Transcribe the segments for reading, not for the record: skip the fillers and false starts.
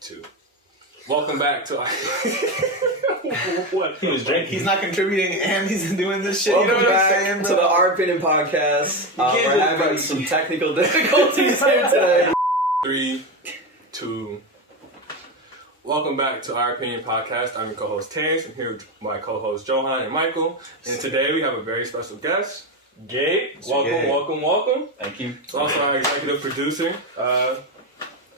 2. Welcome back to what he was drinking. He's not contributing and he's doing this shit. Welcome back to the Our Opinion Podcast. We're having some technical difficulties here today. 3, 2. Welcome back to Our Opinion Podcast. I'm your co-host Terence, and here with my co-host Jhoan and Michael. And today we have a very special guest, Gabe. Welcome. Thank you. He's also our executive producer.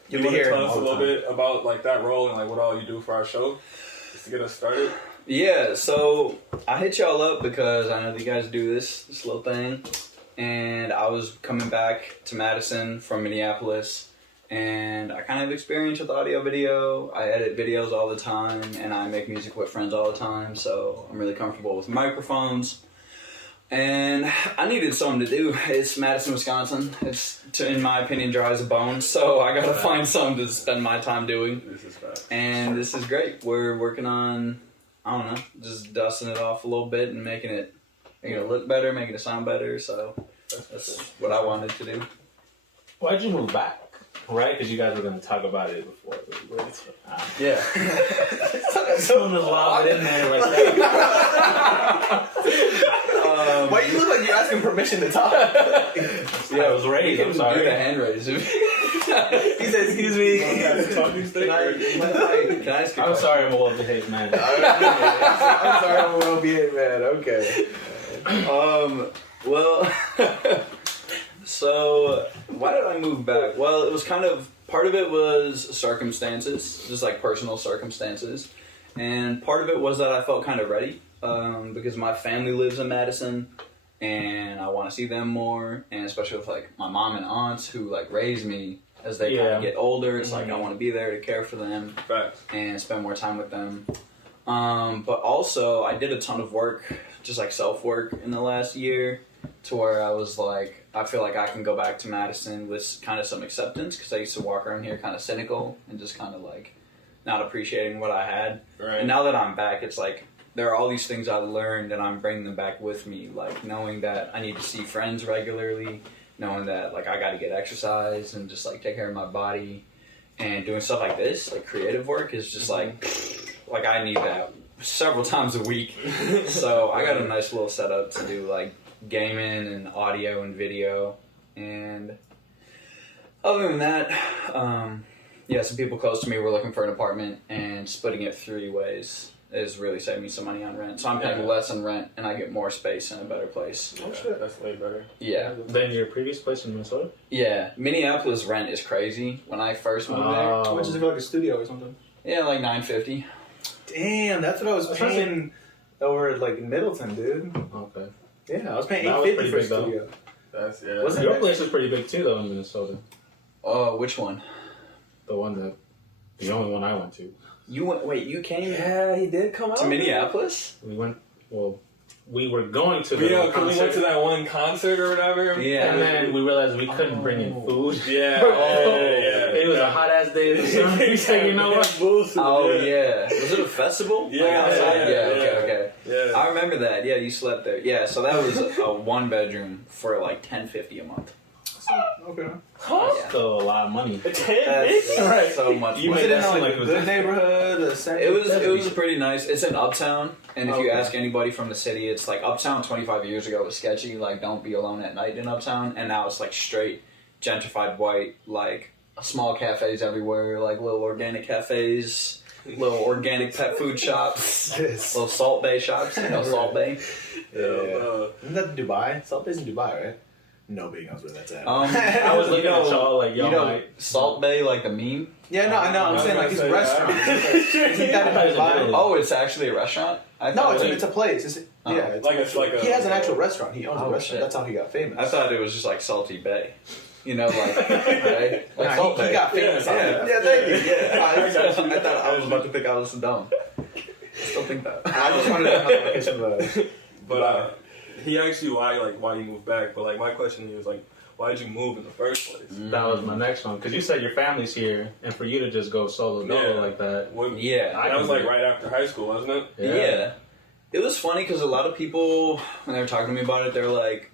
You You'll want be to here tell us a all the little time. bit about like that role and like what all you do for our show, just to get us started? Yeah, so I hit y'all up because I know that you guys do this little thing. And I was coming back to Madison from Minneapolis. And I kind of experienced with audio video. I edit videos all the time. And I make music with friends all the time. So I'm really comfortable with microphones. And I needed something to do. It's Madison, Wisconsin. It's, in my opinion, dry as a bone. So I gotta find something to spend my time doing. This is bad. And this is great. We're working on, I don't know, just dusting it off a little bit and making it look better, making it sound better. So that's what I wanted to do. Why'd you move back? Right? Because you guys were going to talk about it before. Yeah. Someone was lobbing in there right there. Why you look like you're asking permission to talk? Yeah, I was raised. I'm Do sorry. the hand raise. He said, excuse me. Can I ask you a I'm question? sorry, I'm a well-behaved man. I'm sorry, I'm a well-behaved man. Okay. Well, so why did I move back? Well, it was kind of, part of it was circumstances, just like personal circumstances. And part of it was that I felt kind of ready because my family lives in Madison and I want to see them more. And especially with like my mom and aunts who like raised me as they kind of get older. It's like I want to be there to care for them and spend more time with them. But also I did a ton of work, just like self-work in the last year, to where I was like, I feel like I can go back to Madison with kind of some acceptance, because I used to walk around here kind of cynical and just kind of like not appreciating what I had. Right. And now that I'm back, it's like there are all these things I learned and I'm bringing them back with me, like knowing that I need to see friends regularly, knowing that like I got to get exercise and just like take care of my body, and doing stuff like this, like creative work, is just like I need that several times a week. So I got a nice little setup to do like gaming and audio and video. And other than that, some people close to me were looking for an apartment, and splitting it 3 ways is really saving me some money on rent. So I'm paying less in rent and I get more space in a better place. Oh shit, that's way better. Yeah. Than your previous place in Minnesota? Yeah. Minneapolis rent is crazy. When I first moved there, Which is like a studio or something. yeah, like $950. Damn, that's what I was paying over at like Middleton, dude. Okay. Yeah, I was paying That was $850 for a pretty big, though. studio. That's Wasn't Your it? place was pretty big too, though, in Minnesota. Oh, which one? The only one I went to. You went? Wait, you came Yeah, he did come out. to Minneapolis? We were going to the because we concert, went to that one concert or whatever. Yeah. and then we realized we couldn't bring in food. Yeah. It was a hot-ass day in the sun. We said, you know what? Oh yeah. Was it a festival? Yeah, Like outside? yeah. Okay. Yeah. I remember that. Yeah, you slept there. Yeah, so that was a 1-bedroom for like $10.50 a month. Okay. Huh? Yeah. Still a lot of money. That's Right. so much. You money. Was it in that seem like like a it was- good neighborhood? A center? It was pretty nice. It's in Uptown, and if you Okay. ask anybody from the city, it's like Uptown 25 years ago was sketchy. Like, don't be alone at night in Uptown, and now it's like straight gentrified white, like small cafes everywhere, like little organic cafes, little organic pet food shops, little Salt Bay shops. You know Salt Bay. Yeah. Isn't that Dubai? Salt Bay's in Dubai, right? Nobody knows where that's at. I was looking at y'all like, y'all might. Salt Bay, like the meme. Yeah, no, I know. I'm saying like it's a restaurant. Isn't that in I thought it was a Dubai? building. Oh, it's actually a restaurant. I No, thought it's a place. It's It's like a. he has an actual restaurant. He owns a Oh, restaurant. shit. That's how he got famous. I thought it was just like Salty Bay. You know, like right? Like Nah, Salt he Bay. got famous. Yeah, on Yeah, that. thank you. Yeah, I thought I was about to think I was dumb. Still think that. I just wanted to know how much of a. But he asked you why you moved back. But like my question is like, why did you move in the first place? That was my next one. Because you said your family's here, and for you to just go solo like that. Yeah. That was like right after high school, wasn't it? Yeah. It was funny because a lot of people, when they were talking to me about it,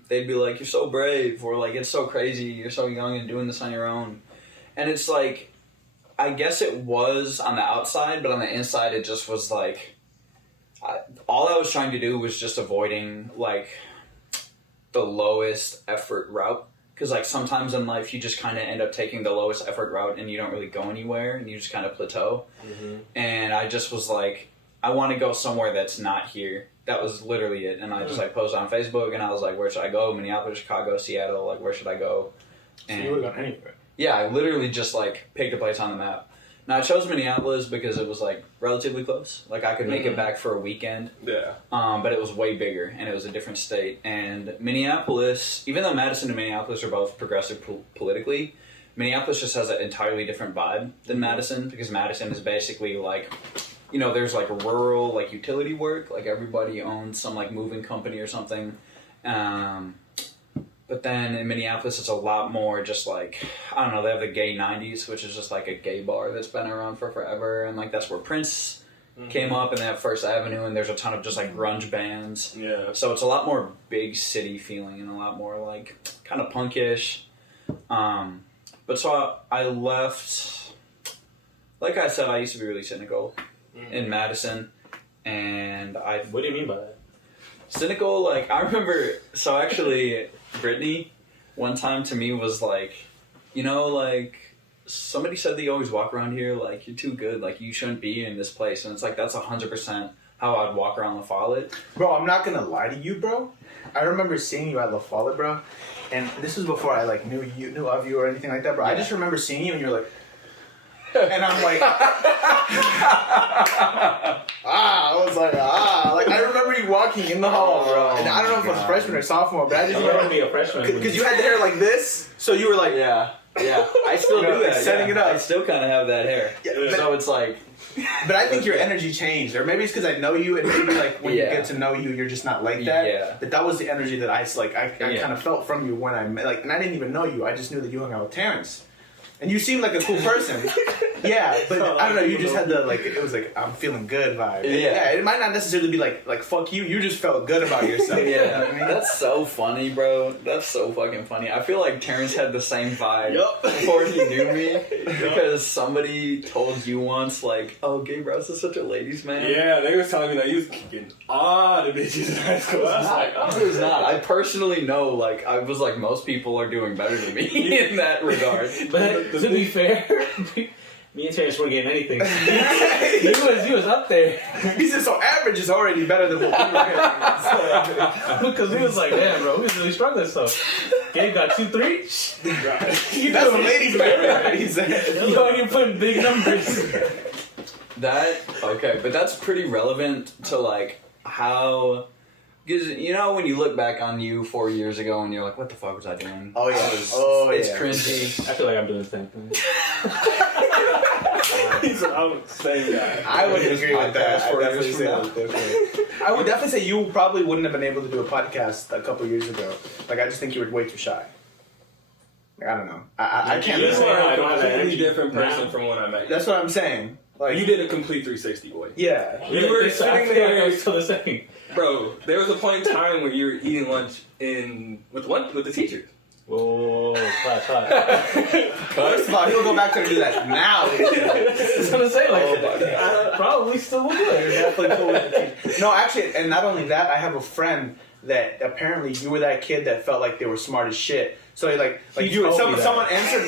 they'd be like, you're so brave, or like, it's so crazy, you're so young and doing this on your own. And it's like, I guess it was on the outside, but on the inside, it just was like, all I was trying to do was just avoiding like the lowest effort route. Because like sometimes in life, you just kind of end up taking the lowest effort route and you don't really go anywhere and you just kind of plateau. Mm-hmm. And I just was like, I want to go somewhere that's not here. That was literally it. And I just like posted on Facebook and I was like, where should I go? Minneapolis, Chicago, Seattle, like where should I go? And so you would have gone anywhere. Yeah, I literally just like picked a place on the map. Now I chose Minneapolis because it was like relatively close. Like I could make it back for a weekend. Yeah. But it was way bigger and it was a different state. And Minneapolis, even though Madison and Minneapolis are both progressive politically, Minneapolis just has an entirely different vibe than Madison, because Madison is basically like, you know, there's like rural like utility work, like everybody owns some like moving company or something. But then in Minneapolis, it's a lot more just like, I don't know, they have the Gay 90s, which is just like a gay bar that's been around for forever. And like that's where Prince came up, and they have First Avenue, and there's a ton of just like grunge bands. Yeah. So it's a lot more big city feeling and a lot more like kind of punkish. But so I left, like I said, I used to be really cynical in Madison. And What do you mean by that? Cynical, like, I remember, so actually, Brittany, one time to me was like, you know, like, somebody said that you always walk around here, like, you're too good, like, you shouldn't be in this place, and it's like, that's 100% how I'd walk around La Follette. Bro, I'm not gonna lie to you, bro. I remember seeing you at La Follette, bro, and this was before I, like, knew of you or anything like that, bro. Yeah. I just remember seeing you, and you're like, and I'm like, I was like, like I remember you walking in the hall, bro. And I don't know if it was freshman or sophomore, but I just remember be a freshman because you had the hair like this, so you were like, Yeah, I still do that. Setting it up. I still kind of have that hair. Yeah, so it's like, but I think your energy changed, or maybe it's because I know you, and maybe like when you get to know you, you're just not like that. Yeah. But that was the energy that I kind of felt from you when I met, like, and I didn't even know you. I just knew that you hung out with Terence. And you seemed like a cool person. Yeah, but I don't know, you just had the, like, it was like, I'm feeling good vibe. Yeah, it might not necessarily be like fuck you, you just felt good about yourself. Yeah, you know what I mean? That's so funny, bro. That's so fucking funny. I feel like Terrence had the same vibe before he knew me, because somebody told you once, like, oh, Gabe Rouse is such a ladies' man. Yeah, they was telling me that you was kicking all the bitches in high school. I was like, oh. It was not. I personally know, like, I was like, most people are doing better than me in that regard. But to be fair, me and Terence weren't getting anything. he was up there. He said, so average is already better than what we were getting. Because he was like, damn, bro, we was really struggling. So Gabe got 2-3. That's a ladies' man. He said, You ain't putting big numbers. Okay, but that's pretty relevant to, like, how... Because, you know, when you look back on you 4 years ago and you're like, what the fuck was I doing? Oh, yeah. It's cringy. I feel like I'm doing the same thing. I'm the same guy. I would agree with that. I would definitely say now. I would definitely say you probably wouldn't have been able to do a podcast a couple years ago. Like, I just think you were way too shy. Like, I don't know. I can't You say. are I a don't have that completely energy different person now. from when I met you. That's what I'm saying. Like, You did a complete 360, boy. yeah. You were I sitting feel like I there, was still the same. bro. There was a point in time when you were eating lunch with the teachers. Whoa, clap. First of all, he'll go back there and do that now. I was gonna say, like, I probably still would do it. Definitely cool with the team. No, actually, and not only that, I have a friend that apparently you were that kid that felt like they were smart as shit. So like He you, told me that.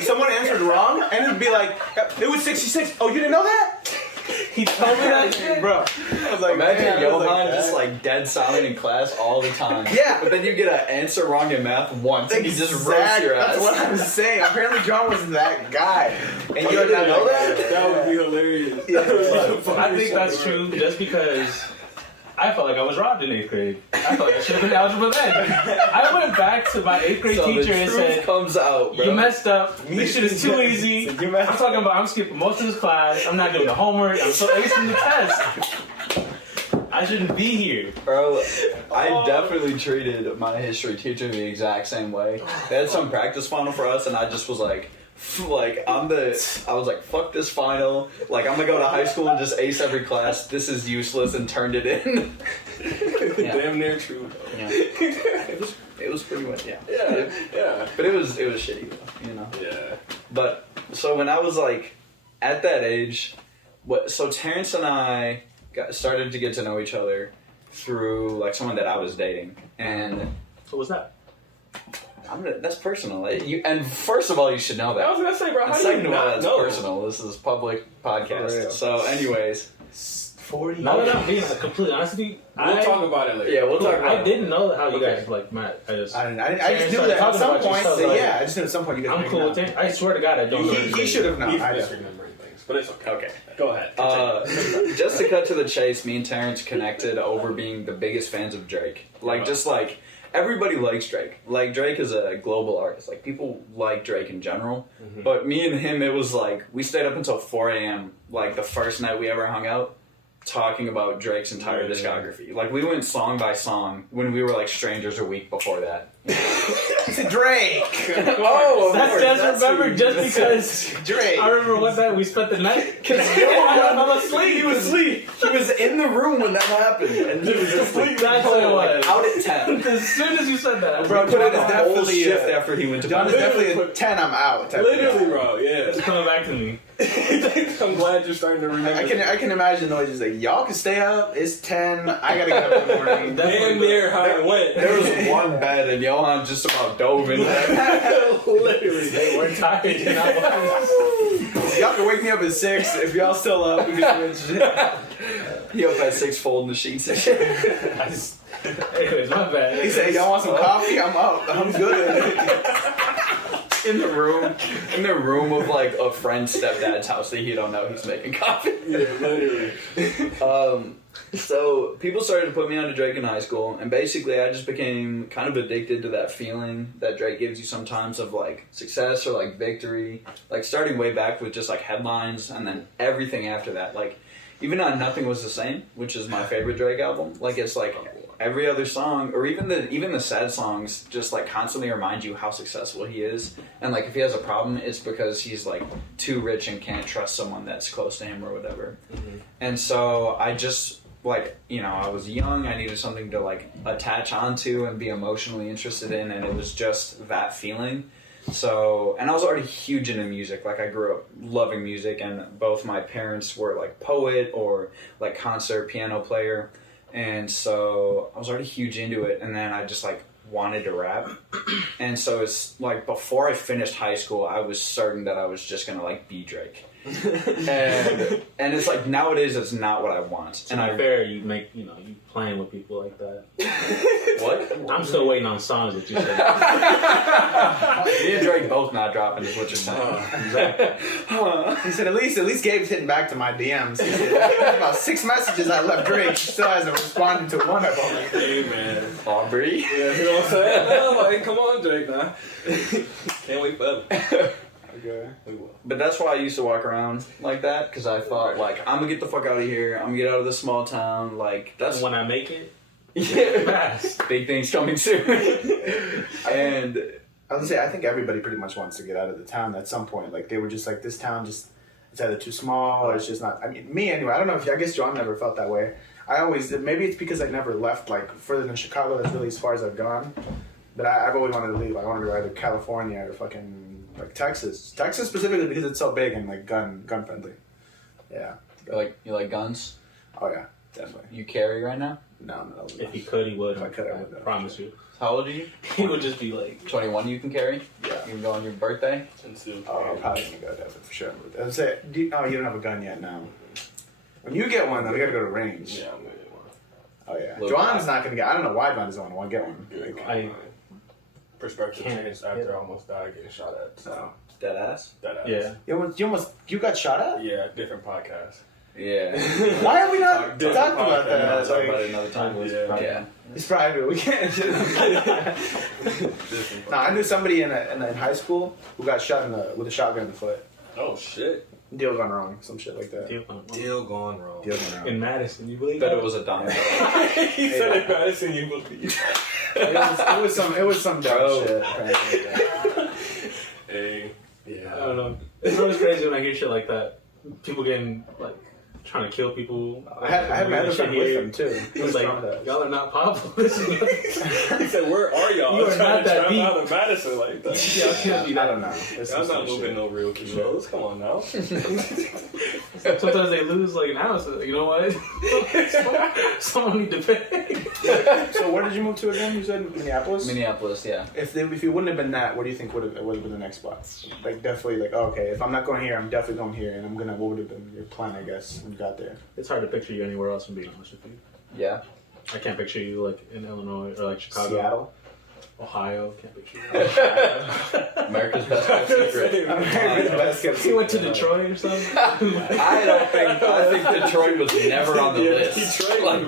someone answered wrong, and he'd be like, "It was 66." Oh, you didn't know that? He told me that shit, Bro. I was like, Imagine man, I was Jhoan like, just like dead silent in class all the time. Yeah. But then you get an answer wrong in math once and he just roasts your ass. That's what I was saying. Apparently, Jhoan was that guy, and you didn't didn't know that. That would be hilarious. Yeah. I think that's true just because I felt like I was robbed in 8th grade. I felt like I should have been algebra then. I went back to my 8th grade So teacher the and truth said, comes out, bro. you messed up. This shit is too easy. You messed I'm talking about I'm skipping most of this class. I'm not doing the homework. I'm so acing the test. I shouldn't be here. Bro, I definitely treated my history teacher the exact same way. They had some practice final for us and I just was like, I was like, fuck this final. Like, I'm gonna go to high school and just ace every class. This is useless, and turned it in. Yeah. Damn near true. Yeah. It was pretty much, yeah. Yeah. But it was shitty though, you know. Yeah. But so when I was like at that age, so Terrence and I started to get to know each other through like someone that I was dating, and What was that? that's personal. And first of all, you should know that. I was gonna say, bro, And how do you second of all, not that's know? personal. This is public For real. podcast. So, anyways, 40. Now that I'm being completely honest with you, We'll talk about it later. yeah, we'll talk about I it. didn't know how you Okay. guys like met. I just I just Terrence knew started that at talking some about you, point. so, So, like, yeah, I just knew at some point you guys. I'm hang cool out. with Terrence. I swear to God, I don't know. He should have known. He's I know. misremembering things, but it's okay. Okay. Go ahead. Just to cut to the chase, me and Terrence connected over being the biggest fans of Drake. Like, just like, everybody likes Drake. Like, Drake is a global artist. Like, people like Drake in general. Mm-hmm. But me and him, it was like, we stayed up until 4 a.m., like, the first night we ever hung out, talking about Drake's entire Yeah. discography. Like, we went song by song when we were, like, strangers a week before that. It's a Drake. Oh, of That's course, just remembered just because Drake. I remember one night we spent the night. Because I fell asleep. He was asleep. He was in the room when that happened, and he was asleep. That's what it was. Out at 10. As soon as you said that, Bro, Put in John a is whole definitely shift after he went to John is bed. definitely a 10. I'm out. type of Literally, guy. bro. Yeah. it's coming back to me. I'm glad you're starting to remember. I can imagine noises like y'all can stay up. It's 10. I gotta get up in the morning. Damn near how it went. There was one bed, and Jhoan just about dove in there. Literally. They were tired and I was. Y'all can wake me up at 6 if y'all still up. We can switch. He up at 6 folding the sheets and shit. Anyways, my bad. He said, "Y'all want some coffee? I'm up. I'm good." In the room of like a friend's stepdad's house that you don't know he's making coffee. Yeah, literally. So people started to put me onto Drake in high school, and basically I just became kind of addicted to that feeling that Drake gives you sometimes of like success or like victory, like starting way back with just like headlines and then everything after that. Like even on Nothing Was the Same, which is my favorite Drake album, like it's like every other song, or even the sad songs, just like constantly remind you how successful he is. And like if he has a problem, it's because he's like too rich and can't trust someone that's close to him or whatever. Mm-hmm. And so I just like, you know, I was young, I needed something to like attach onto and be emotionally interested in, and it was just that feeling. So, and I was already huge into music. Like I grew up loving music, and both my parents were like poet or like concert piano player. And so I was already huge into it, and then I just like wanted to rap. And so it's like before I finished high school, I was certain that I was just gonna like be Drake. and it's like nowadays it's not what I want. To And be I fair, you playing with people like that. what? I'm still waiting on songs that you said. Me and Drake both not dropping is what you're saying. He said, at least Gabe's hitting back to my DMs. He said, about 6 messages I left Drake. He still hasn't responded to one of them. Hey, man. Aubrey. Yeah, you know what I'm saying? Like, come on, Drake, now. Can't wait forever. Okay. We will. But that's why I used to walk around like that, because I thought, like, I'm gonna get the fuck out of here. I'm gonna get out of this small town. Like, that's When I make it, yeah, fast. big things coming soon. And I was gonna say, I think everybody pretty much wants to get out of the town at some point. Like, they were just like, this town just, it's either too small or it's just not. I mean, me anyway, I don't know if, I guess Jhoan never felt that way. I always, maybe it's because I never left, like, further than Chicago. That's really as far as I've gone. But I've always wanted to leave. I wanted to go either California or fucking, like, Texas. Texas specifically because it's so big and, like, gun friendly. Yeah. you like guns? Oh, yeah. Definitely. You carry right now? No. If he could, he would. If I could, I would. I promise you. How old are you? He would just be like, 21. You can carry. Yeah. You can go on your birthday. Oh, I'm probably gonna go definitely for sure. I would say, you don't have a gun yet, no. When you get one, though, we gotta go to range. Yeah, I'm gonna get one. Oh yeah. Look, Joanne's not gonna get. I don't know why John doesn't want to get one. Like, I Perspective can't- changed after I almost died getting shot at. So Dead ass. that ass. yeah. you got shot at? Yeah, different podcast. Yeah. Why are we not Different talking about podcast. I'll that? talk about Like, it another time. Yeah. Yeah. it's private. We can't. Different No, I knew somebody in high school who got shot with a shotgun in the foot. Oh shit. Deal gone wrong. Some shit like that. Deal gone wrong. Deal gone wrong. In Madison, you believe Bet that? it was a domino. He said it Madison, you believe. It was some dumb Bro. shit. Apparently. Hey. Yeah. I don't know. It's always crazy when I hear shit like that. People getting like trying to kill people. I had my other friend with him too. He was like, y'all are not popular. He said, "Where are y'all? You are not that travel deep. out of Madison like that." Y'all can't be I that. don't know. I'm not moving no real kilos. Come on now. Sometimes they lose like an ounce. You know what? Someone need to pay. So where did you move to again? You said Minneapolis? Minneapolis, yeah. If you wouldn't have been that, what do you think would have been the next spot? Like definitely like, oh, okay, if I'm not going here, I'm definitely going here, and what would have been your plan, I guess, when you got there? It's hard to picture you anywhere else, I'm being honest with you. Yeah. I can't picture you like in Illinois or like Chicago. Seattle? Ohio, can't picture you. America's best kept secret. America's best kept He went to secret. Detroit or something. I think Detroit was never on the list. Detroit, Like,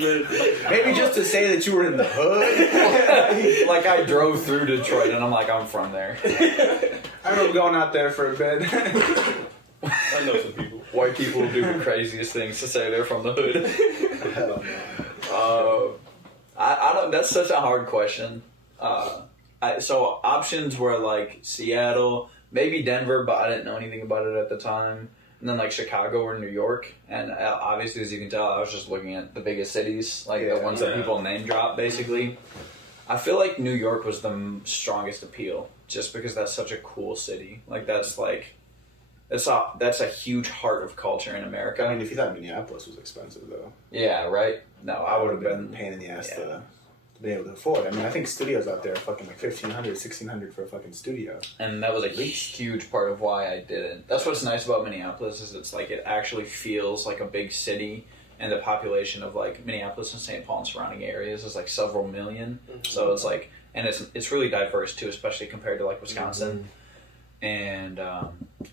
Maybe just to say that you were in the hood. like I drove through Detroit and I'm like, I'm from there. I remember going out there for a bit. I know some people. White people do the craziest things to say they're from the hood. Hell no. I don't. That's such a hard question. So options were like Seattle, maybe Denver, but I didn't know anything about it at the time. And then like Chicago or New York. And obviously, as you can tell, I was just looking at the biggest cities, like the ones that people name drop, basically. I feel like New York was the strongest appeal, just because that's such a cool city. Like that's a huge heart of culture in America. I mean, if you thought Minneapolis was expensive, though. Yeah, right? No, I would have been a pain in the ass to be able to afford. I mean, I think studios out there are fucking like $1,500, $1,600 for a fucking studio. And that was a huge part of why I didn't. That's what's nice about Minneapolis is it's like it actually feels like a big city, and the population of like Minneapolis and St. Paul and surrounding areas is like several million. Mm-hmm. So it's like, and it's really diverse too, especially compared to like Wisconsin. Mm-hmm. And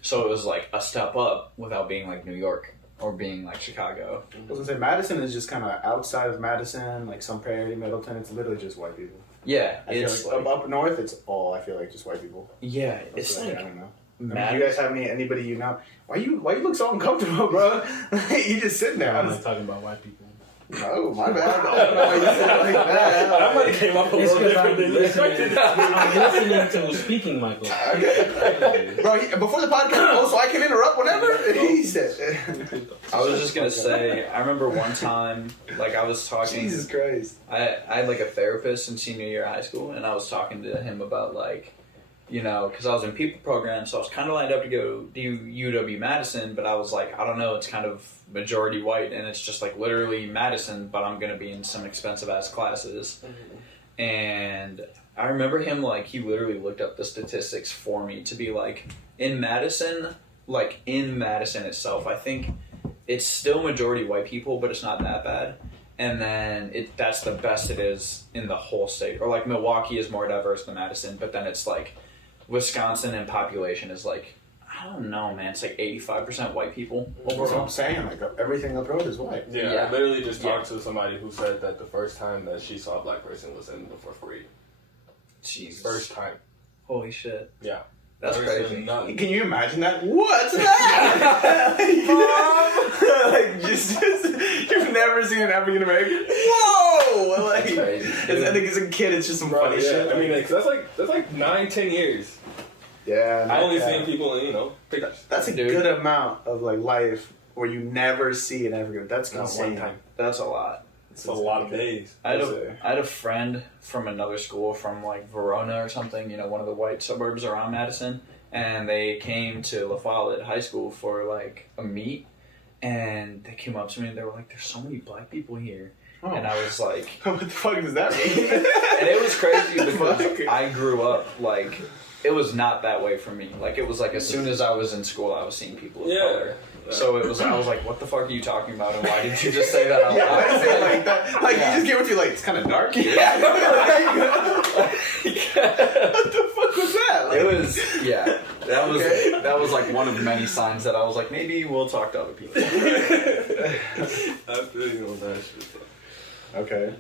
so it was like a step up without being like New York or being like Chicago. I was gonna say Madison is just kind of outside of Madison, like some Prairie, Middleton. It's literally just white people. Yeah, I feel like up north, it's all I feel like just white people. Yeah, it's like I don't know. I mean, do you guys have anybody you know? Why you look so uncomfortable, bro? You just sitting there. I'm not talking about white people. Oh, my bad. I don't know why you said it like that. I might have came up a little different than you expected. I'm listening to speaking, Michael. Okay. Bro, before the podcast, so I can interrupt whenever? He said. I was just going to say, I remember one time, like I was talking. Jesus Christ. I had like a therapist in senior year of high school, and I was talking to him about like, you know, because I was in people programs, so I was kind of lined up to go do UW-Madison, but I was like, I don't know, it's kind of majority white, and it's just like literally Madison, but I'm going to be in some expensive-ass classes. Mm-hmm. And I remember him, like, he literally looked up the statistics for me to be like, in Madison itself, I think it's still majority white people, but it's not that bad. And then that's the best it is in the whole state. Or like Milwaukee is more diverse than Madison, but then it's like Wisconsin and population is like, I don't know, man. It's like 85% white people overall. That's what I'm saying. Like everything up road is white. Yeah, I literally just talked to somebody who said that the first time that she saw a black person was in the 4th grade. Jesus. First time. Holy shit. Yeah. That's crazy. Can you imagine that? What's that? Like, just you've never seen an African American? Whoa! Like, that's crazy. I think as a kid, it's just some funny shit. I mean, that's like 9-10 years. Yeah. I only seen people in, pictures. That's a good amount of like life where you never see an African. That's insane. One time. That's a lot. It's a lot of days. I had a friend from another school from like Verona or something, one of the white suburbs around Madison, and they came to La Follette High School for like a meet, and they came up to me and they were like, "There's so many black people here." Oh. And I was like, "What the fuck does that mean?" And it was crazy because I grew up like it was not that way for me. Like it was like as soon as I was in school, I was seeing people of color. So I was like, what the fuck are you talking about, and why did you just say that out loud? Why did you say it like that? Like, you just gave it to you like, it's kind of dark here. Yeah. What the fuck was that? Like, it was, that was like one of many signs that I was like, maybe we'll talk to other people. I feel you on that shit. Okay.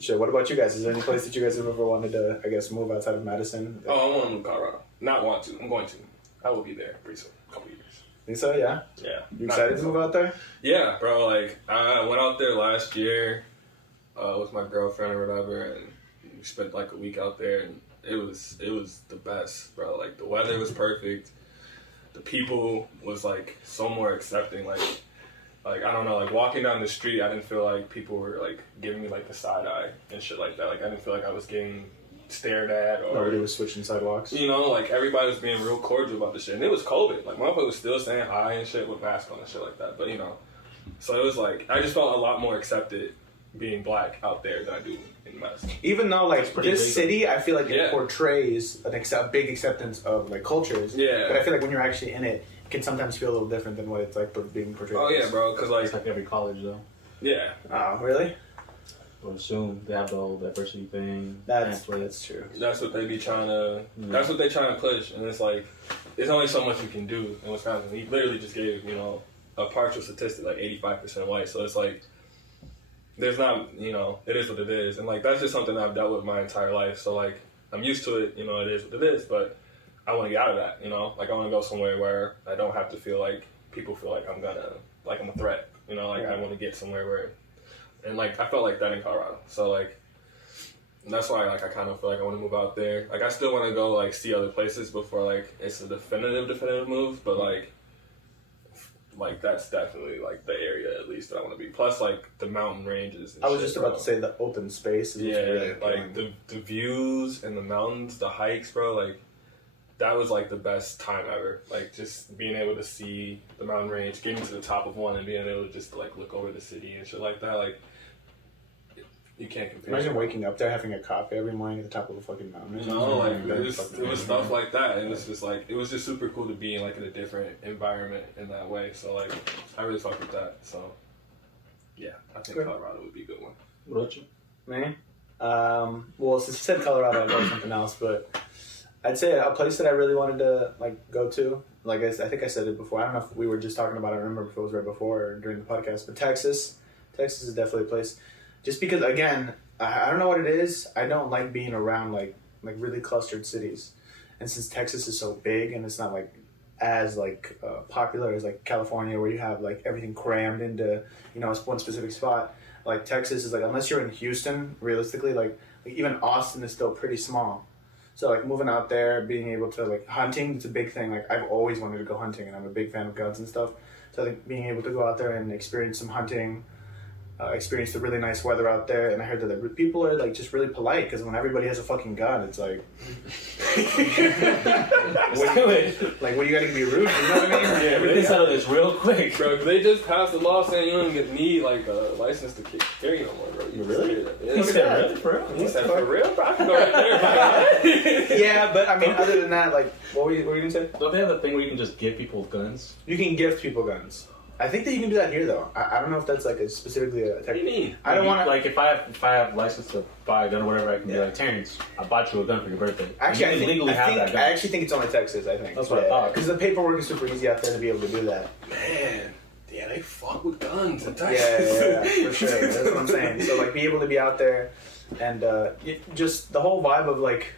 Shit, what about you guys? Is there any place that you guys have ever wanted to, I guess, move outside of Madison? Oh, I want to move to Colorado. Not want to. I'm going to. I will be there pretty soon. A couple years. Think so? Yeah? Yeah. You excited to move out there? Yeah, bro. Like, I went out there last year with my girlfriend or whatever, and we spent like a week out there, and it was the best, bro. Like, the weather was perfect. The people was like so more accepting. Like, Like, I don't know, like, walking down the street, I didn't feel like people were, like, giving me, like, the side eye and shit like that. Like, I didn't feel like I was getting stared at or... Nobody was switching sidewalks. You know, like, everybody was being real cordial about the shit. And it was COVID. Like, motherfuckers was still saying hi and shit with masks on and shit like that. But, you know, so it was, like, I just felt a lot more accepted being black out there than I do in Madison. Even though, like, this city, I feel like it Yeah. portrays a big acceptance of, like, cultures. Yeah. But I feel like when you're actually in it, it can sometimes feel a little different than what it's like being portrayed. Oh, yeah, bro, because, It's like, like every college though. yeah. Oh, really? I would assume they have the whole diversity thing. That's pamphlets. true. That's what they be trying to. That's what they trying to push, and it's like, there's only so much you can do in Wisconsin. He literally just gave a partial statistic like 85% white. So it's like, there's not it is what it is, and like that's just something I've dealt with my entire life. So like I'm used to it. It is what it is. But I want to get out of that. Like I want to go somewhere where I don't have to feel like people feel like I'm a threat. I want to get somewhere where. And, like, I felt like that in Colorado. So, like, that's why, like, I kind of feel like I want to move out there. Like, I still want to go, like, see other places before, like, it's a definitive move. But, like that's definitely, like, the area, at least, that I want to be. Plus, like, the mountain ranges and I was shit, just about to say the open space. Yeah, like, the views and the mountains, the hikes, bro, like, that was, like, the best time ever. Like, just being able to see the mountain range, getting to the top of one and being able to just, like, look over the city and shit like that, like, you can't compare. Imagine waking up there having a coffee every morning at the top of a fucking mountain. It was stuff like that, and it's just like it was just super cool to be in like in a different environment in that way. So like, I really fuck with that. So yeah, I think Colorado would be a good one. What about you? Me? Well, since you said Colorado, I'll go something else, but I'd say a place that I really wanted to like go to. Like I think I said it before. I don't know if we were just talking about it. I don't remember if it was right before or during the podcast, but Texas. Texas is definitely a place. Just because, again, I don't know what it is. I don't like being around like really clustered cities, and since Texas is so big and it's not like as like popular as like California, where you have like everything crammed into one specific spot. Like Texas is like, unless you're in Houston, realistically, like even Austin is still pretty small. So like moving out there, being able to like hunting, it's a big thing. Like I've always wanted to go hunting, and I'm a big fan of guns and stuff. So I think being able to go out there and experience some hunting. Experienced the really nice weather out there, and I heard that the people are like just really polite because when everybody has a fucking gun, it's like, what you gotta be rude? You know what I mean? Yeah, Everything settled this real quick, bro. They just passed a law saying you don't even need like a license to carry no more, bro. You really? Yeah, really? For real? He said for real, bro. I can go right there. Yeah, but I mean, other than that, like, what were you gonna say? Don't they have a thing where you can just give people guns? You can gift people guns. I think that you can do that here, though. I don't know if that's like specifically a tech. What do you mean? I don't want to. Like if I have license to buy a gun or whatever, I can be like, Terrence, I bought you a gun for your birthday. Actually, you can legally have that gun. I actually think it's only Texas. I think That's what I thought. because the paperwork is super easy out there to be able to do that. Man, yeah, they fuck with guns in Yeah, Texas. for sure. That's what I'm saying. So like, be able to be out there, and just the whole vibe of like.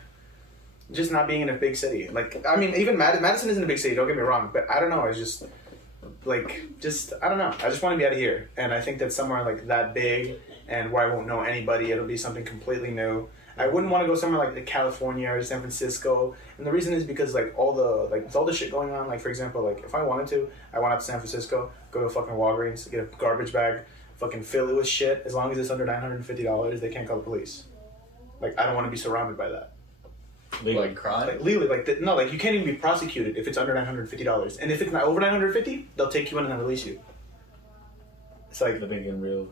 Just not being in a big city. Like, I mean, even Madison isn't a big city, don't get me wrong, but I don't know, it's just, like, I don't know. I just want to be out of here. And I think that somewhere, like, that big and where I won't know anybody, it'll be something completely new. I wouldn't want to go somewhere like California or San Francisco. And the reason is because, like, all the shit going on, like, for example, like, if I wanted to, I went out to San Francisco, go to a fucking Walgreens, get a garbage bag, fucking fill it with shit. As long as it's under $950, they can't call the police. Like, I don't want to be surrounded by that. Like crime? Like legally, like you can't even be prosecuted if it's under $950, and if it's not over $950, they'll take you in and then release you. It's like living in real.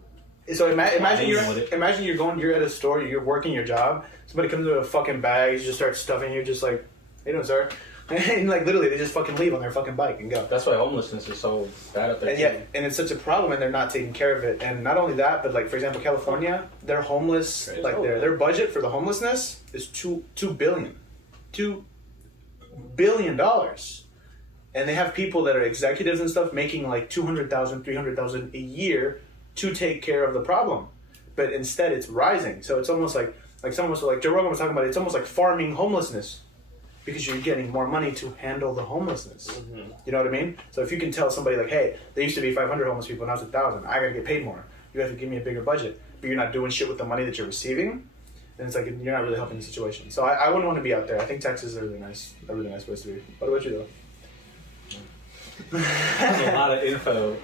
So imagine you're at a store, you're working your job, somebody comes with a fucking bag, you just start stuffing, you're just like, "How you doing, sir?" And like literally, they just fucking leave on their fucking bike and go. That's why homelessness is so bad up there. And yeah, and it's such a problem, and they're not taking care of it. And not only that, but like for example, California, their homeless, like their budget for the homelessness is $2 billion, and they have people that are executives and stuff making like $200,000, $300,000 a year to take care of the problem, but instead it's rising. So it's almost like someone was like Joe Rogan was talking about. It's almost like farming homelessness. Because you're getting more money to handle the homelessness. Mm-hmm. You know what I mean? So if you can tell somebody like, hey, there used to be 500 homeless people, now it's 1,000. I gotta get paid more. You have to give me a bigger budget. But you're not doing shit with the money that you're receiving, then it's like you're not really helping the situation. So I wouldn't want to be out there. I think Texas is a really nice place to be. What about you though? That's a lot of info.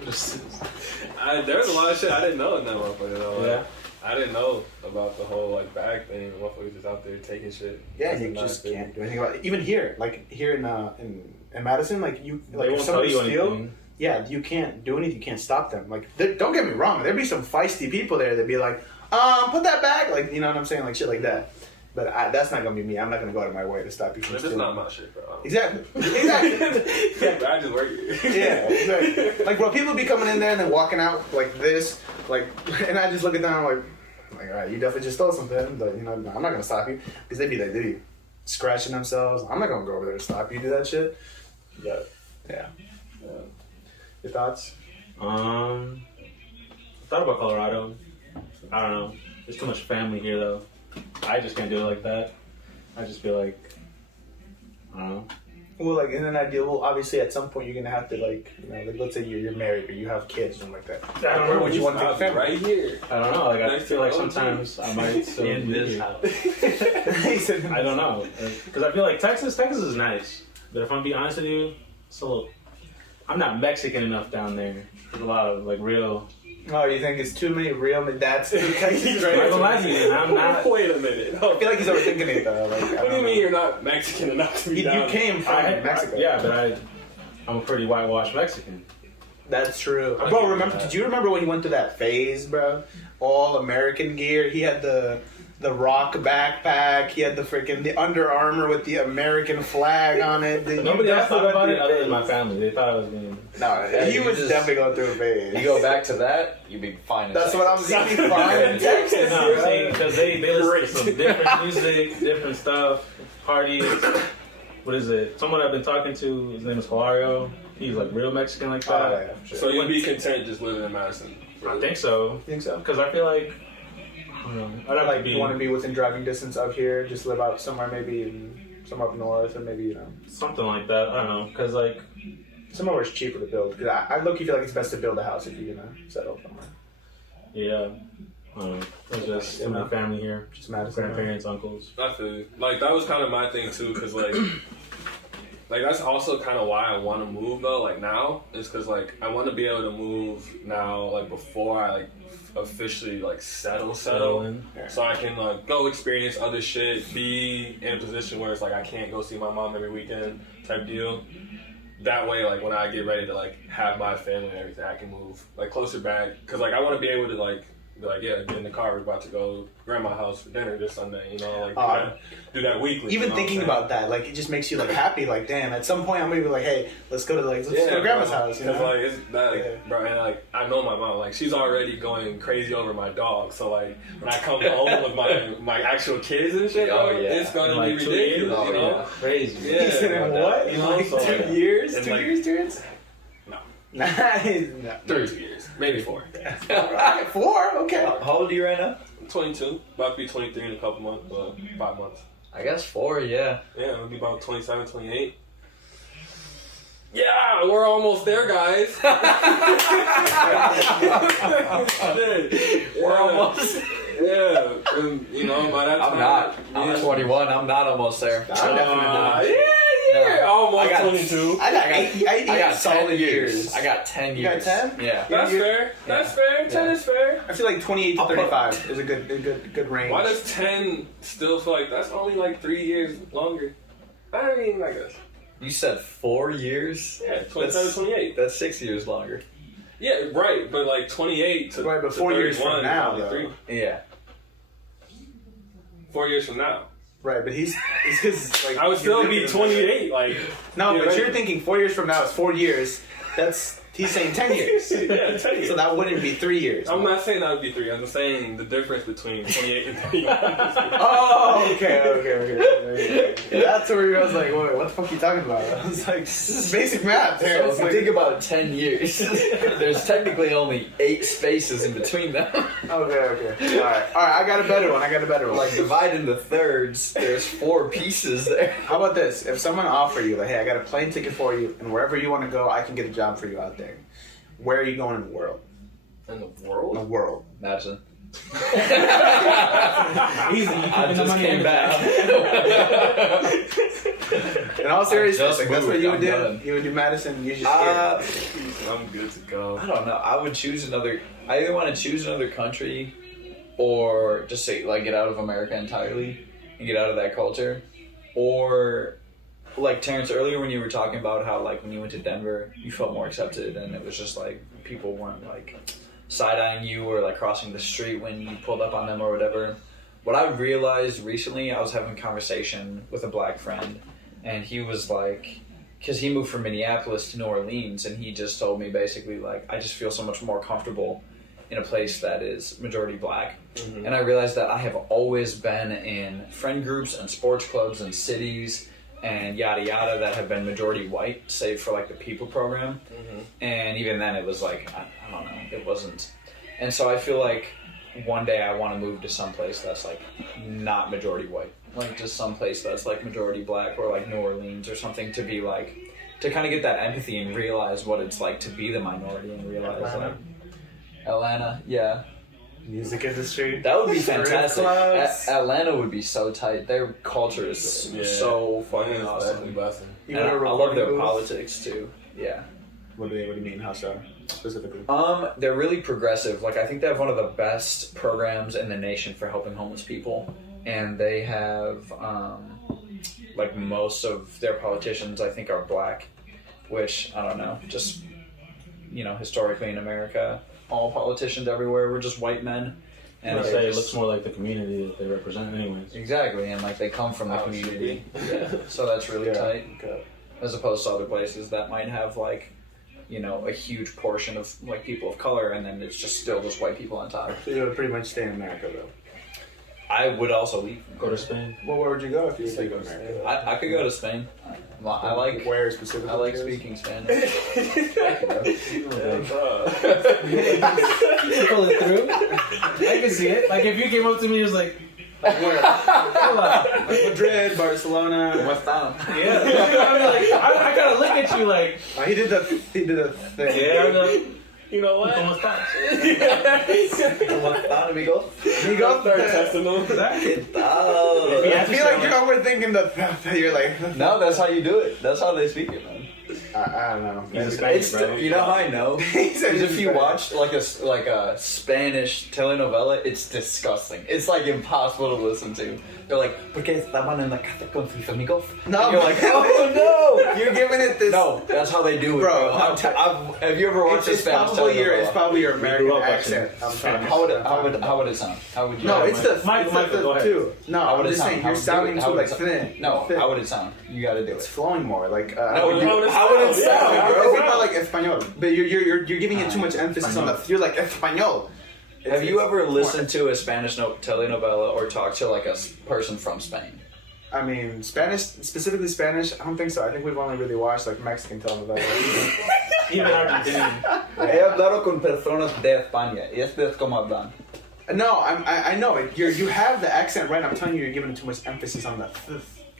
There's a lot of shit I didn't know in that motherfucker though. Yeah. Like, I didn't know about the whole like bag thing. Motherfuckers just out there taking shit. Yeah, you just can't do anything about it. Even here, like here in Madison, like you, They like if won't tell somebody you steal, anything. yeah, you can't do anything. You can't stop them. Like, don't get me wrong, there'd be some feisty people there that'd be like, put that back, like, you know what I'm saying, like shit like that. But that's not gonna be me. I'm not gonna go out of my way to stop you from This is stealing. not my shit, bro. Exactly. Exactly. I just work here. Yeah, exactly. Like, bro, people be coming in there and then walking out like this, like, and I just look at them and I'm like, all right, you definitely just stole something, but, you know, I'm not gonna stop you. Because they be scratching themselves. I'm not gonna go over there to stop you, do that shit. Yeah. Yeah. Your thoughts? I thought about Colorado. I don't know. There's too much family here, though. I just can't do it like that. I just feel like, I don't know. Well, like, in an ideal, well, obviously at some point you're gonna have to, like, you know, like, let's say you're married or you have kids or something like that. I don't Where know. would you want to I'll take be a family? right here. I don't know. Like, I Next feel to like OG. sometimes I might still In be this here. house. He said, I don't know. Because I feel like Texas is nice. But if I'm being honest with you, I'm not Mexican enough down there. There's a lot of, like, real... oh, you think it's too many real dads? Texas, I'm not right? gonna lie to you, I'm not... Wait a minute. I feel like he's overthinking it though. Like, What do you mean you're not Mexican enough to be You down came from Mexico. Yeah, but I'm a pretty whitewashed Mexican. That's true. I'll Bro, give you remember? that. Did you remember when he went through that phase, bro? All American gear. He had the Rock backpack. He had the Under Armour with the American flag on it. Nobody else thought about it other than my family. They thought I was being... No, Yeah, he you was just- definitely going through a phase. You go back to that, you'd be fine. in That's what I was Texas. saying. Fine in Texas. No, I'm saying because they listen to some different music, different stuff, parties. What is it? Someone I've been talking to, his name is Hilario. He's like real Mexican like that. Oh, yeah, sure. So you'd be content just living in Madison? I think so. You think so? Because I feel like, I don't know, I'd have to Like, be you want to be within driving distance up here, just live out somewhere somewhere up north, or maybe, you know, something like that. I don't know. Because like, somewhere where it's cheaper to build. Because I low-key feel like it's best to build a house if you're gonna settle somewhere. yeah, I don't know. There's just too many family here. Just Madison. Grandparents, uncles. I feel you. Like that was kind of my thing too, cause like that's also kind of why I want to move though. Like now, is cause like I want to be able to move now, like before I like officially like settle, in. so I can like go experience other shit, be in a position where it's like I can't go see my mom every weekend type deal. That way, like when I get ready to like have my family and everything, I can move like closer back, cause like I want to be able to like be like, yeah, get in the car, we're about to go to grandma's house for dinner this Sunday, you know, like do that weekly. Even you know thinking what I'm about that, like, it just makes you like happy. Like, damn, at some point I'm gonna be like, hey, let's go to saying? go to grandma's bro. house. You Cause know? like it's that, like, Yeah. bro, and like I know my mom, like she's already going crazy over my dog. So like when I come home with my actual kids and shit, Oh, bro, yeah. it's gonna In, like, be 2 ridiculous, years? you know? Oh, yeah. Crazy. Yeah. He said, in what? You In know, like so, 2 like, years? it's 2 like- years, Terence? No. Nice. No. 3 years, maybe 4. Alright, 4? Okay. How old are you right now? 22, about to be 23 in a couple months, 5 months. I guess 4, yeah. Yeah, it'll be about 27, 28. Yeah, we're almost there, guys. We're almost. Yeah, and, you know, by that time. I'm not. I'm yeah. 21. I'm not almost there. I'm definitely not. Yeah, No. almost I got- 22. I got 8 I got 10 solid years. I got 10 You got years. 10? Yeah. That's you- fair. That's fair. 10 is fair. I feel like 28 to I'll put- 35 is a good range. Why does 10 still feel like that's only like 3 years longer? I mean, I guess. You said 4 years? Yeah, 27, That's- 28. That's 6 years longer. Yeah, right, but like 28 to Right, but to 4 years from 31, now, probably though. 3. Yeah. 4 years from now. Right, but he's because like I would still be 28. Like No, yeah, but right. you're thinking 4 years from now is 4 years. He's saying 10 years. Yeah, 10 years. So that wouldn't be 3 years. I'm not saying that would be 3. I'm saying the difference between 28 and 31. Oh, okay. That's where I was like, wait, what the fuck are you talking about? I was like, this is basic math, So Terrence. if you think about 10 years, there's technically only 8 spaces in between them. Okay. Alright, I got a better one. Like divide into thirds, there's 4 pieces there. How about this? If someone offered you, like, hey, I got a plane ticket for you, and wherever you want to go, I can get a job for you out there. Where are you going in the world? In the In the world? world. Madison. Easy. I just came back. In all seriousness, just like, that's what moved. you would I'm do. done. You would do Madison. You just scared. I'm good to go. I don't know. I would choose another. I either want to choose another country, or just say like get out of America entirely and get out of that culture, or like Terrence earlier when you were talking about how like when you went to Denver you felt more accepted and it was just like people weren't like side-eyeing you or like crossing the street when you pulled up on them or whatever. What I realized recently, I was having a conversation with a black friend and he was like, because he moved from Minneapolis to New Orleans and he just told me basically like I just feel so much more comfortable in a place that is majority black. Mm-hmm. And I realized that I have always been in friend groups and sports clubs and cities and yada yada that have been majority white, save for like the people program. Mm-hmm. And even then it was like, I don't know, it wasn't. And so I feel like one day I want to move to some place that's like not majority white, like just some place that's like majority black or like New Orleans or something, to be like, to kind of get that empathy and realize what it's like to be the minority and realize like Atlanta, yeah. Music industry. That would be fantastic. Atlanta would be so tight. Their culture is so fucking awesome. And I love their politics too. Yeah. What do you mean? How so? Specifically? They're really progressive. Like I think they have one of the best programs in the nation for helping homeless people, and they have like most of their politicians I think are black, which I don't know. Just historically in America, all politicians everywhere were just white men. And I say it looks more like the community that they represent anyways. Exactly, and like they come from the community. Yeah. So that's really tight. Okay. As opposed to other places that might have like, a huge portion of like people of color and then it's just still just white people on top. So you would pretty much stay in America though. I would also leave. Go to Spain. Well, where would you go if you stayed in America? I could go to Spain. I like where specifically? I like speaking Spanish. You pull it through. I can see it. Like if you came up to me and was like where? Like Madrid, Barcelona. What's that? Yeah. I mean, like I gotta look at you like He did a thing. yeah, I know. You know what? ¿Cómo estás? ¿Cómo están, amigos? You go there. ¿Qué tal? I feel like you're overthinking the. You're like. No, that's how you do it. That's how they speak it, man. I don't know. He's a Spanish, It's bro. you know how I know? He said Because if you he's watch like a Spanish telenovela, it's disgusting. It's like impossible to listen to. They're like, "Porque estaban en la casa con sus amigos?" No, and you're like, "Oh no!" You're giving it this. No, that's how they do it, Bro, bro. Have you ever watched a It's Spanish probably telenovela? your American grew up accent. watching I'm sorry. How would it sound? How would you? No, it's the Michael, go ahead. too. No, How would I'm it just sound? saying How you're would it sounding sound? too like How would it thin. No, Thin. how would it sound? You got to do It's it. flowing more like. How would it sound, It's bro? more like español, but you're giving it too much emphasis on the. You're like español. Have you ever listened to a Spanish telenovela or talked to like a person from Spain? I mean, Spanish, specifically Spanish. I don't think so. I think we've only really watched like Mexican telenovelas. Even Argentinian. He hablado con personas de España. Y esto es como hablan. No, I know it. You have the accent right. I'm telling you, you're giving too much emphasis on the.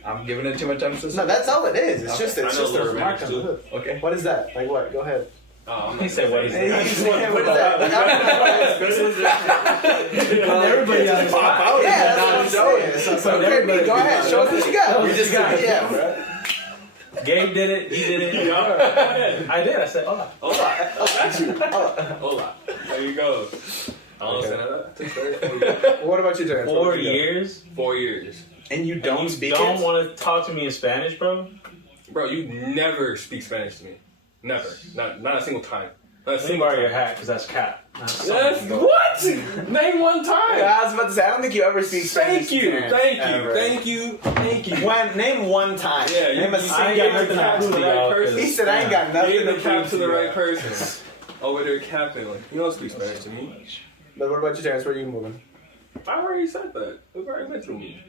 I'm giving it too much emphasis. No, that's all it is. It's just I know a little remark on Spanish, the. Okay. What is that? Like what? Go ahead. He said, "What is Hey, that?" what is that? Everybody else pop out. Yeah, that's what I'm saying. So okay, go ahead. Show us what you got. You just got it. Yeah, bro. Gabe did it. He did it. I did. I said, "Hola." Hola. There you go. I don't understand that. What about you, Terence? 4 years. 4 years. And you don't speak Don't it? want to talk to me in Spanish, bro? Bro, you never speak Spanish to me. Never. Not a single time. Not a Let me single borrow your time. hat, because that's cap. Yes, what? Name one time. Yeah, I was about to say, I don't think you ever speak Spanish. Thank you. Terence, Thank you. ever. Thank you. Thank you. Name one time. Yeah, you name a you I ain't single got nothing to cap to prove the to right y'all, person. He said, I ain't got nothing Gave the to cap prove to the right you. person. Over there capping. Like, you don't speak Spanish to me. But what about you, Terence? Where are you moving? I already said that. We've already went through me.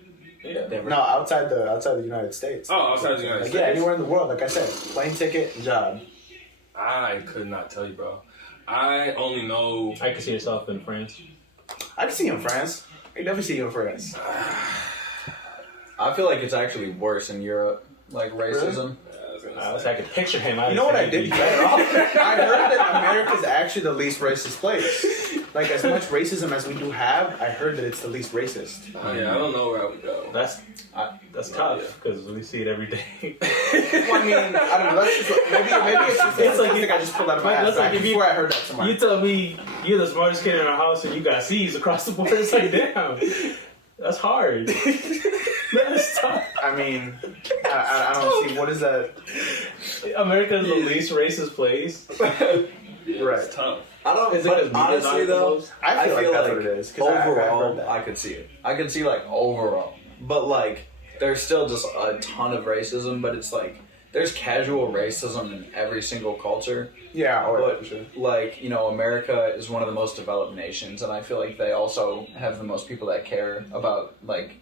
Yeah. No, outside the United States. Oh, outside the United Like, States. yeah, anywhere in the world. Like I said, plane ticket, job. I could not tell you, bro. I only know. I can see yourself in France. I can see you in France. I can definitely see you in France. I feel like it's actually worse in Europe, like racism. I could picture him. You know what I did? I heard that America's actually the least racist place. like as much racism as we do have, I heard that it's the least racist. Yeah, I don't know where I would go. That's tough because we see it every day. Well, I mean, I don't know. That's just maybe it's just It's like I just pulled out of my ass. that's like if you- I heard that somewhere. You tell me you're the smartest kid in our house and you got C's across the board. It's like, damn, that's hard. That's tough. I mean, I don't see what is that. America is the least racist place. Right. It's tough. I don't. Is it But 'cause media's honestly, not though, close? I feel like that's what it is. 'Cause I've heard overall, that. I could see it. I could see like overall, but like there's still just a ton of racism. But it's like there's casual racism in every single culture. Yeah, But for sure. like America is one of the most developed nations, and I feel like they also have the most people that care about like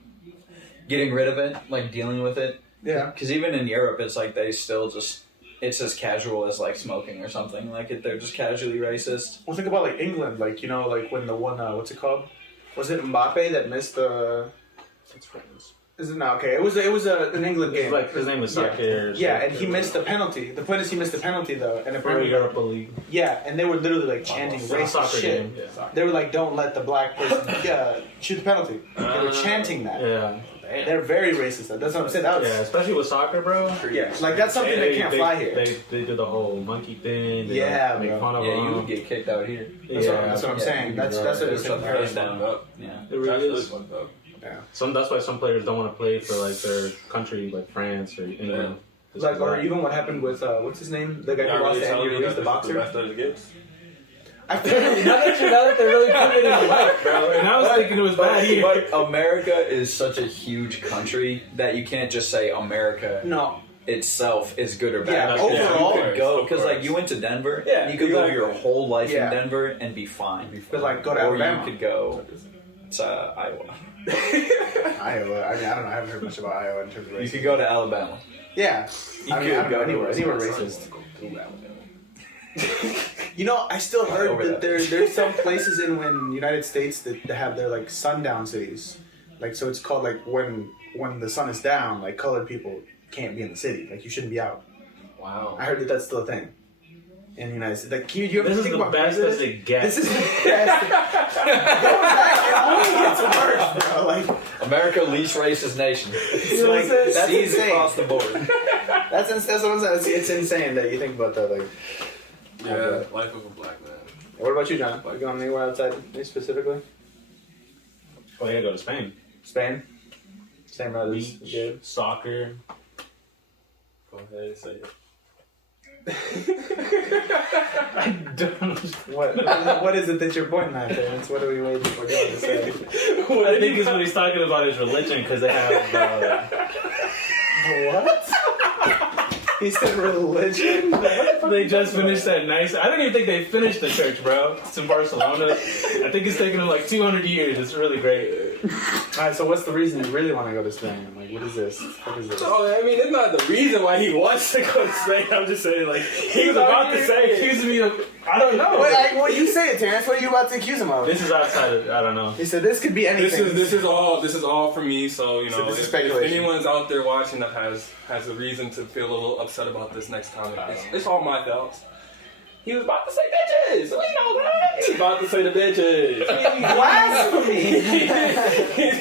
getting rid of it, like dealing with it. Yeah. Because even in Europe, it's like they still just it's as casual as like smoking or something. Like they're just casually racist. Well, think about like England, like like when the one, what's it called? Was it Mbappe that missed the? It's friends. Is it not okay? It was an England game. Like his name was Sake. Yeah, and he missed the penalty. The point is he missed the penalty though, and For apparently Europa League. yeah, and they were literally like chanting racist Soccer shit. game. Yeah. They were like, "Don't let the black person shoot the penalty." They were chanting that. Yeah. They're very racist. That's what I'm saying. That was Yeah, especially with soccer, bro. yeah, like that's something that can't fly here. They do the whole monkey thing. They Yeah, make bro. fun of Yeah, you them. would get kicked out here. That's what I'm saying. That's what They're it's shut the comparing. place down. Yeah. It That's really really is. fucked up. Yeah. That's why some players don't want to play for like their country, like France or England. Just Like, 'cause or of that. even what happened with what's his name? The guy Not who lost really to telling Andy you Ruiz, that the this is the boxer. best that it gets. I feel now that they're really putting it in the light, bro. And I was thinking it was bad here. But America is such a huge country that you can't just say America no. itself is good or bad. Yeah, Because overall- you could go Of because like course. you went to Denver, Yeah, you could live exactly. your whole life Yeah. in Denver and be fine. But like go to Or Alabama. you could go to Iowa. Iowa. I mean, I don't know. I haven't heard much about Iowa in terms of You race. could go to Alabama. Yeah. You I mean, could I don't know go anywhere. to Anywhere Wisconsin. racist. You know, I still heard Over that that. there's some places in the United States that have their like sundown cities. Like so, it's called like when the sun is down, like colored people can't be in the city. Like you shouldn't be out. Wow. I heard that that's still a thing in the United States. Like, can you ever This is think the about best this? as it gets. This is the best. It only gets worse, bro. Like America, least racist nation. you know what I'm saying? That's Seas insane. across the board. That's what I'm saying. It's insane that you think about that. Like, Yeah, life of a black man. what about you, John? You going anywhere outside me specifically? Oh, yeah, go to Spain. Spain. Same route as Beach, Gabe. soccer. Go ahead, say it. I don't. What is it that you're pointing at, Terence? What are we waiting for John to say? I think is what he's talking about is religion because they have. What? He said religion? They just finished that nice. I don't even think they finished the church, bro. It's in Barcelona. I think it's taken them like 200 years. It's really great. Alright, so what's the reason you really want to go to Spain? Like, what is this? What is this? Oh, I mean, it's not the reason why he wants to go to Spain. I'm just saying, like, he was about to say it. accusing me of. I don't know. Well, you say it, Terence. What are you about to accuse him of? This is outside of. I don't know. He said this could be anything. This is all for me. So you So know, this is if speculation. anyone's out there watching that has a reason to feel a little upset about this next time, it's all my fault. He was about to say bitches. So, you know that. He was about to say the bitches. Blasphemy!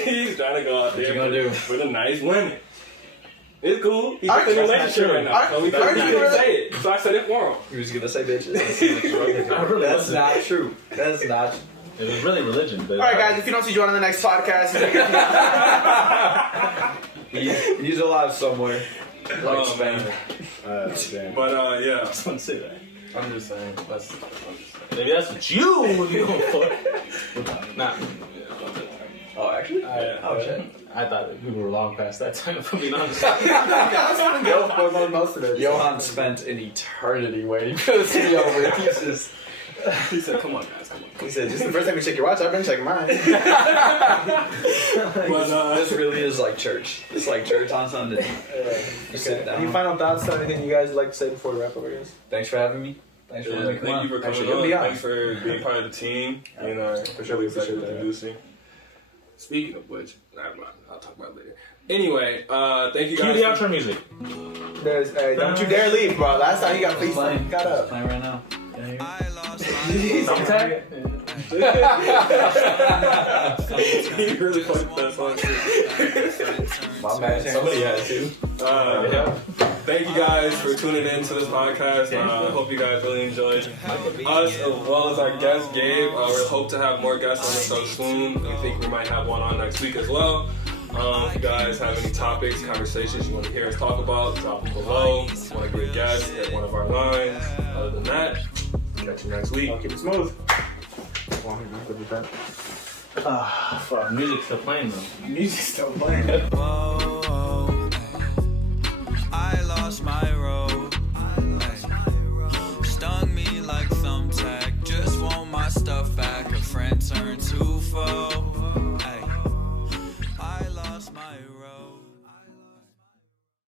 He's trying to go out there you gonna do? for the nice women. It's cool. He's Aren't in a you- relationship right now, aren't- so we aren't you couldn't really- say it. So I said it for him. He was gonna say bitches. I really That's wasn't. not true. That's not. It was really religion. But Alright, guys, if you don't see Jhoan on the next podcast, He's alive somewhere. Like Oh, Spain. man. But yeah, I just want to say that. I'm just saying. I'm just saying. Maybe that's what you going for. Nah. Oh, actually? Oh, shit. I thought we were long past that time, if I'm being honest. most of it. Johan spent an eternity waiting for this to be over. He's just. He said, "Come on, guys, come on." He said, this is the first time you check your watch. I've been checking mine. But This really is like church. It's like church on Sunday. You sit down. Any final thoughts or anything you guys would like to say before we wrap up, I guess? Thanks for having me. Thanks for yeah, letting me come thank on. you for coming Actually, you'll be on. on. Thanks for being part of the team. You know, For sure, we appreciate that. introducing. Speaking of which, never mind. I'll talk about it later. Anyway, thank you Cue guys. the outro music. There's, don't you dare leave, bro. Last time you got It's playing. got up. It's playing right now. Can I hear it? Thumbtack? He really fucked that song. My man, somebody had to. Yeah. Thank you guys for tuning in to this podcast. I hope you guys really enjoyed us as well as our guest Gabe. We hope to have more guests on the show soon. We think we might have one on next week as well. If you guys have any topics, conversations you want to hear us talk about, drop them below. If you want to be a guest at one of our lines. Other than that, catch you next week. Keep it smooth. Fuck, music's still playing though. Music's still playing. Whoa.